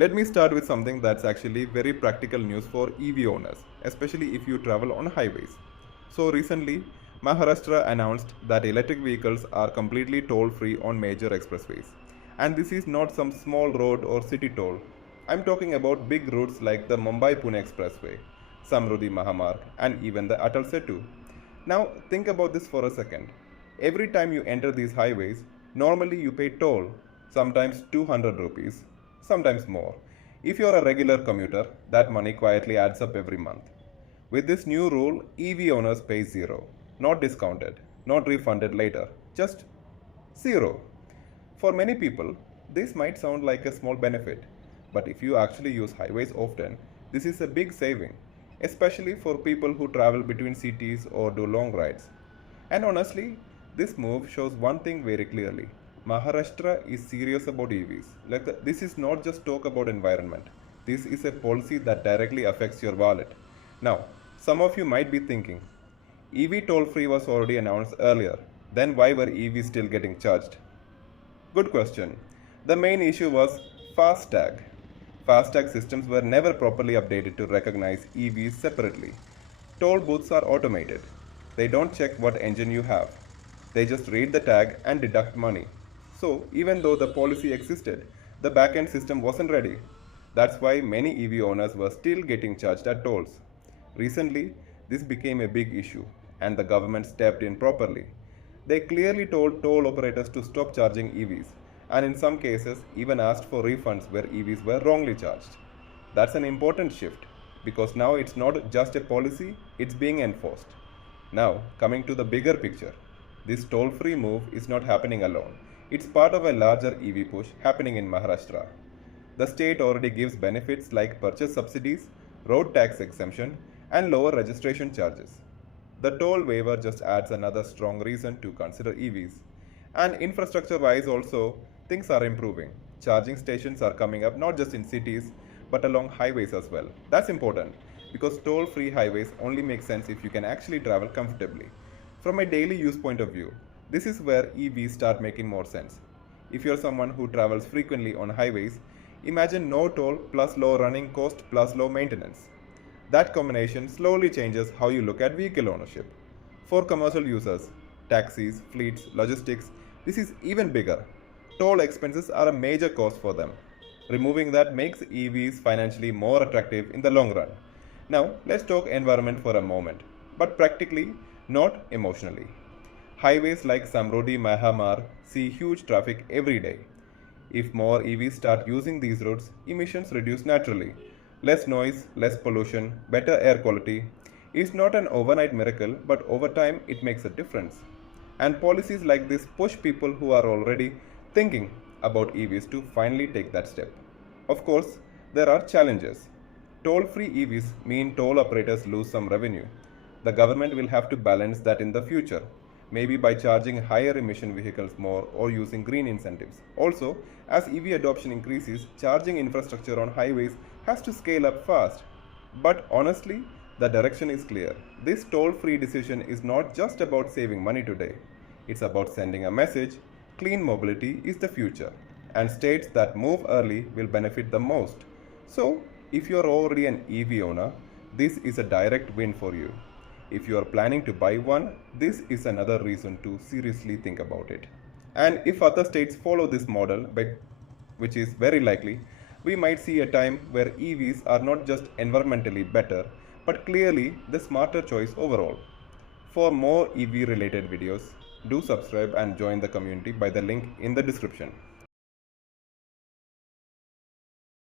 Let me start with something that's actually very practical news for EV owners, especially if you travel on highways. So recently, Maharashtra announced that electric vehicles are completely toll-free on major expressways. And this is not some small road or city toll. I'm talking about big routes like the Mumbai-Pune Expressway, Samruddhi Mahamarg, and even the Atal Setu. Now think about this for a second. Every time you enter these highways, normally you pay toll, sometimes 200 rupees, sometimes more. If you're a regular commuter, that money quietly adds up every month. With this new rule, EV owners pay zero, not discounted, not refunded later, just zero. For many people, this might sound like a small benefit, but if you actually use highways often, this is a big saving, especially for people who travel between cities or do long rides. And honestly, this move shows one thing very clearly. Maharashtra is serious about EVs. This is not just talk about environment. This is a policy that directly affects your wallet. Now, some of you might be thinking, EV toll-free was already announced earlier. Then why were EVs still getting charged? Good question. The main issue was FASTag. FASTag systems were never properly updated to recognize EVs separately. Toll booths are automated. They don't check what engine you have. They just read the tag and deduct money. So, even though the policy existed, the backend system wasn't ready. That's why many EV owners were still getting charged at tolls. Recently, this became a big issue, and the government stepped in properly. They clearly told toll operators to stop charging EVs, and in some cases, even asked for refunds where EVs were wrongly charged. That's an important shift, because now it's not just a policy, it's being enforced. Now, coming to the bigger picture, this toll-free move is not happening alone. It's part of a larger EV push happening in Maharashtra. The state already gives benefits like purchase subsidies, road tax exemption, and lower registration charges. The toll waiver just adds another strong reason to consider EVs. And infrastructure-wise also, things are improving. Charging stations are coming up not just in cities, but along highways as well. That's important because toll-free highways only make sense if you can actually travel comfortably. From a daily use point of view, this is where EVs start making more sense. If you're someone who travels frequently on highways, imagine no toll plus low running cost plus low maintenance. That combination slowly changes how you look at vehicle ownership. For commercial users, taxis, fleets, logistics, this is even bigger. Toll expenses are a major cost for them. Removing that makes EVs financially more attractive in the long run. Now, let's talk environment for a moment, but practically, not emotionally. Highways like Samruddhi Mahamarg see huge traffic every day. If more EVs start using these roads, emissions reduce naturally. Less noise, less pollution, better air quality. It's not an overnight miracle, but over time it makes a difference. And policies like this push people who are already thinking about EVs to finally take that step. Of course, there are challenges. Toll-free EVs mean toll operators lose some revenue. The government will have to balance that in the future, maybe by charging higher emission vehicles more or using green incentives. Also, as EV adoption increases, charging infrastructure on highways has to scale up fast. But honestly, the direction is clear. This toll-free decision is not just about saving money today. It's about sending a message: clean mobility is the future, and states that move early will benefit the most. So, if you're already an EV owner, this is a direct win for you. If you are planning to buy one, this is another reason to seriously think about it. And if other states follow this model, which is very likely, we might see a time where EVs are not just environmentally better, but clearly the smarter choice overall. For more EV related videos, do subscribe and join the community by the link in the description.